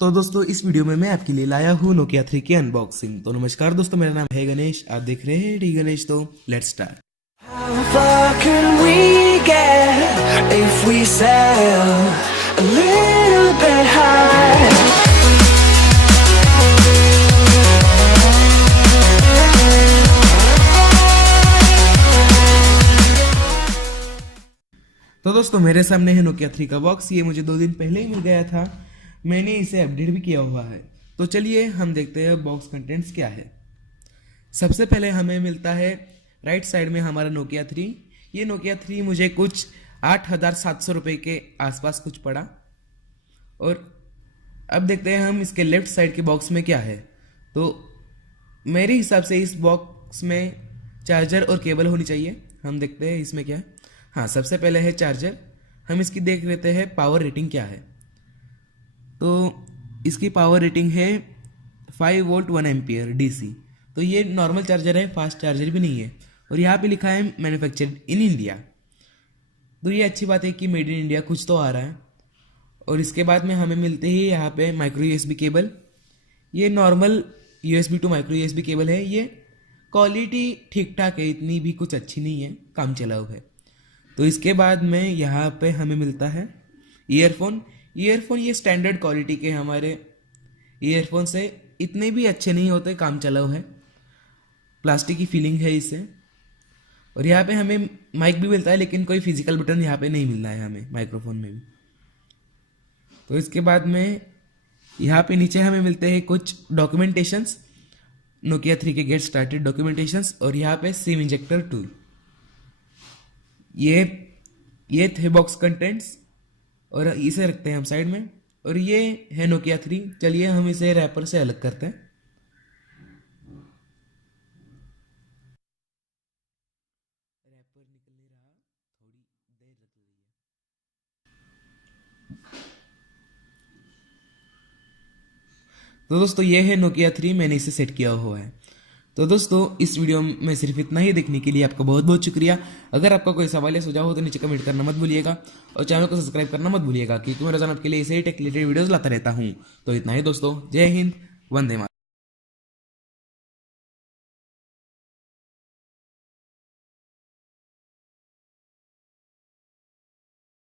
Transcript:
तो दोस्तों इस वीडियो में मैं आपके लिए लाया हूँ नोकिया 3 की अनबॉक्सिंग। तो नमस्कार दोस्तों, मेरा नाम है गणेश, आप देख रहे हैं डी गणेश। तो let's start. How far can we get if we sail a little bit high? तो दोस्तों मेरे सामने है नोकिया 3 का बॉक्स। ये मुझे 2 दिन पहले ही मिल गया था, मैंने इसे अपडेट भी किया हुआ है। तो चलिए हम देखते हैं बॉक्स कंटेंट्स क्या है। सबसे पहले हमें मिलता है राइट साइड में हमारा नोकिया 3। ये नोकिया 3 मुझे कुछ 8,700 रुपये के आसपास कुछ पड़ा। और अब देखते हैं हम इसके लेफ्ट साइड के बॉक्स में क्या है। तो मेरे हिसाब से इस बॉक्स में चार्जर और केबल होनी चाहिए। हम देखते हैं इसमें क्या है। हाँ, सबसे पहले है चार्जर। हम इसकी देख लेते हैं पावर रेटिंग क्या है। तो इसकी पावर रेटिंग है 5 वोल्ट 1 एम्पियर डीसी। तो ये नॉर्मल चार्जर है, फास्ट चार्जर भी नहीं है। और यहाँ पे लिखा है मैन्युफैक्चर्ड इन इंडिया। तो ये अच्छी बात है कि मेड इन इंडिया कुछ तो आ रहा है। और इसके बाद में हमें मिलते ही यहाँ पे माइक्रो यूएसबी केबल। ये normal USB to micro USB cable है। ये क्वालिटी ठीक ठाक है, इतनी भी कुछ अच्छी नहीं है, काम चलाऊ है। तो इसके बाद में यहाँ पे हमें मिलता है ईयरफोन। ये स्टैंडर्ड क्वालिटी के हमारे ईयरफोन से इतने भी अच्छे नहीं होते, काम चलाऊ है, प्लास्टिक की फीलिंग है इससे। और यहाँ पे हमें माइक भी मिलता है, लेकिन कोई फिजिकल बटन यहाँ पे नहीं मिल रहा है हमें माइक्रोफोन में भी। तो इसके बाद में यहाँ पे नीचे हमें मिलते हैं कुछ डॉक्यूमेंटेशंस, नोकिया 3 के गेट स्टार्टेड डॉक्यूमेंटेशंस। और यहाँ पे सिम इंजेक्टर टूल। ये थे बॉक्स कंटेंट्स और इसे रखते हैं हम साइड में। और ये है नोकिया 3। चलिए हम इसे रैपर से अलग करते हैं। रैपर निकल नहीं रहा, थोड़ी देर लग रही है। तो दोस्तों ये है नोकिया 3, मैंने इसे सेट किया हुआ है। तो दोस्तों इस वीडियो में सिर्फ इतना ही देखने के लिए आपका बहुत बहुत शुक्रिया। अगर आपका कोई सवाल या सुझाव हो तो नीचे कमेंट करना मत भूलिएगा। और चैनल को सब्सक्राइब करना मत भूलिएगा, क्योंकि मैं रोजाना आपके लिए ऐसे ही टेक रिलेटेड वीडियोस लाता रहता हूँ। तो इतना ही दोस्तों, जय हिंद, वंदे मातरम।